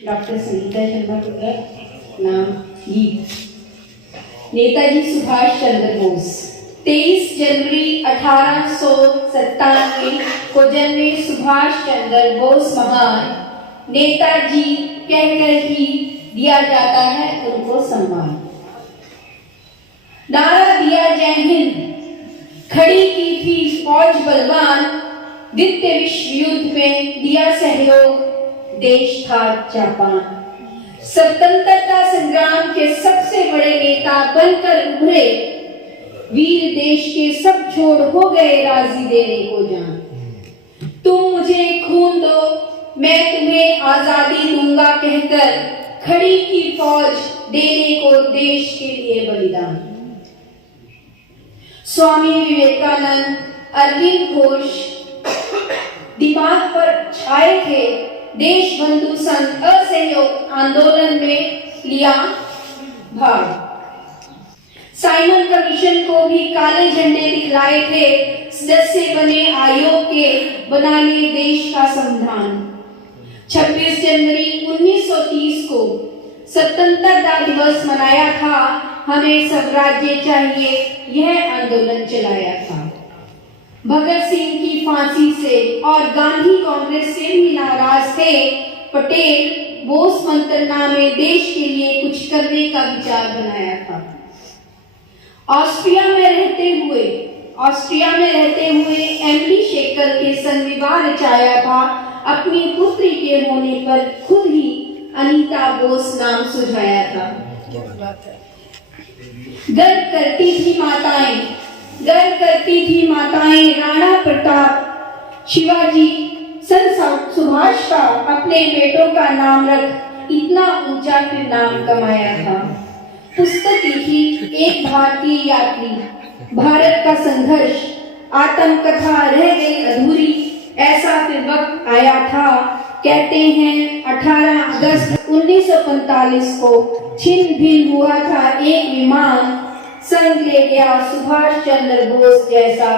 Doctor Sunita Sharma पुत्र नाम गीत। नेताजी सुभाष चंद्र बोस 23 जनवरी 1897 को जन्मे सुभाष चंद्र बोस महान नेताजी कहकर ही दिया जाता है उनको सम्मान। नारा दिया जय हिंद, खड़ी की थी फौज बलवान, द्वितीय विश्व युद्ध में दिया सहयोग, देश था जापान। स्वतंत्रता संग्राम के सबसे बड़े नेता बनकर उभरे, वीर देश के सब छोड़ हो गए राजी देने को जान। तुम मुझे खून दो मैं तुम्हें आजादी दूंगा कहकर खड़ी की फौज देने को देश के लिए बलिदान। स्वामी विवेकानंद, अरविंद घोष दिमाग पर छाए थे, देश बंधु संघ असहयोग आंदोलन में लिया भाग। साइमन कमीशन को भी काले झंडे दिखलाए थे, सदस्य बने आयोग के बनाने देश का संविधान। 26 जनवरी 1930 को स्वतंत्रता दिवस मनाया था, हमें स्वराज्य चाहिए यह आंदोलन चलाया था। भगत सिंह की फांसी से और गांधी कांग्रेस से भी नाराज थे, पटेल बोस मंत्रणा में देश के लिए कुछ करने का विचार बनाया था। ऑस्ट्रिया में रहते हुए एमिली शेकर के संग विवाह रचाया था, अपनी पुत्री के होने पर खुद ही अनीता बोस नाम सुझाया था। गर्व करती थी माताएं राणा प्रताप, शिवाजी, सन सुभाष का अपने बेटों का नाम रख इतना ऊंचा फिर नाम कमाया था। पुस्तक लिखी एक भारतीय यात्री, भारत का संघर्ष, आत्मकथा रह गई अधूरी, ऐसा फिर वक्त आया था। कहते हैं 18 अगस्त 1945 को छिन भिन हुआ था एक विमान, संग ले गया सुभाष चंद्र बोस जैसा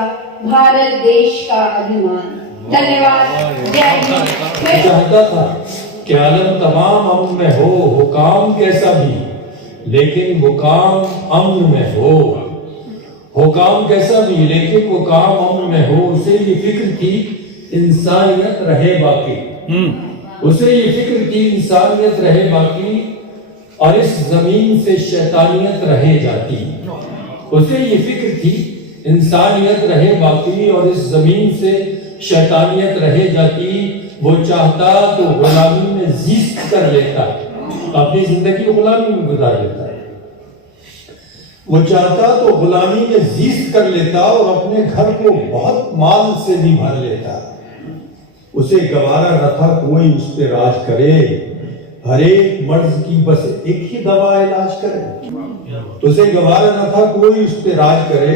भारत देश का अभिमान। धन्यवाद। जय हिंद। चाहता था कि आलम तमाम अमन में हो काम कैसा भी, लेकिन वो काम अमन में हो काम कैसा भी, लेकिन वो काम अमन में हो। उसे ये फिक्र थी इंसानियत रहे बाकी, उसे ये फिक्र थी इंसानियत रहे बाकी, और इस जमीन से शैतानियत रहे जाती। उसे ये फिक्र थी इंसानियत रहे बाकी और इस जमीन से शैतानियत रहे जाती। वो चाहता तो गुलामी में जीस्त कर लेता, अपनी जिंदगी गुलामी में गुजार लेता। वो चाहता तो गुलामी में जीस्त कर लेता और अपने घर को बहुत माल से भी भर लेता। उसे गवारा न था कोई उस पे राज करे, हर एक मर्ज की बस एक ही दवा इलाज करे। उसे गवारा न था कोई उस पे राज करे,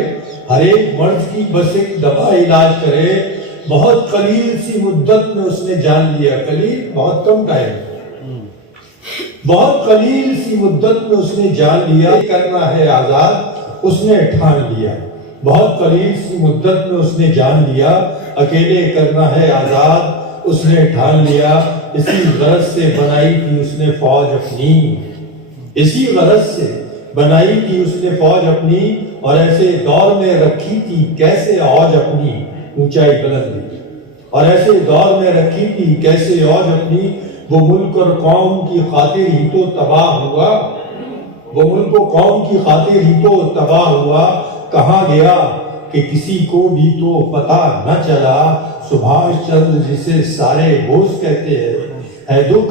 हर एक मर्ज की बस एक दवा इलाज करे। बहुत कलील सी मुद्दत में उसने जान लिया, कलील बहुत कम टाइम, बहुत कलील सी मुद्दत में उसने जान लिया करना है आजाद, उसने ठान लिया। बहुत कलील सी मुद्दत में उसने जान लिया, अकेले करना है आजाद, उसने ठान लिया। इसी गरज से बनाई थी उसने फौज अपनी, इसी गरज से बनाई थी उसने फौज अपनी, और ऐसे दौर में रखी थी कैसे औज अपनी ऊंचाई बुलंदी, और ऐसे दौर में रखी थी कैसे औज अपनी। वो मुल्क और कौम की खातिर ही तो तबाह हुआ, वो मुल्क और कौम की खातिर ही तो तबाह हुआ। कहाँ गया कि किसी को भी तो पता न चला, सुभाष चंद्र जिसे सारे बोस कहते हैं। है दुख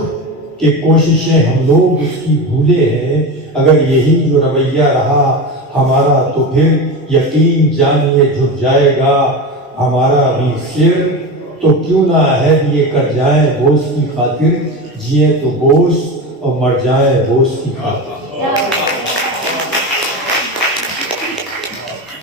कि कोशिशें हम लोग उसकी भूले हैं, अगर यही जो रवैया रहा हमारा तो फिर यकीन जानिए झुक जाएगा हमारा भी सिर। तो क्यों ना अहद ये कर जाए बोस की खातिर, जिए तो बोस और मर जाए बोस की खातिर।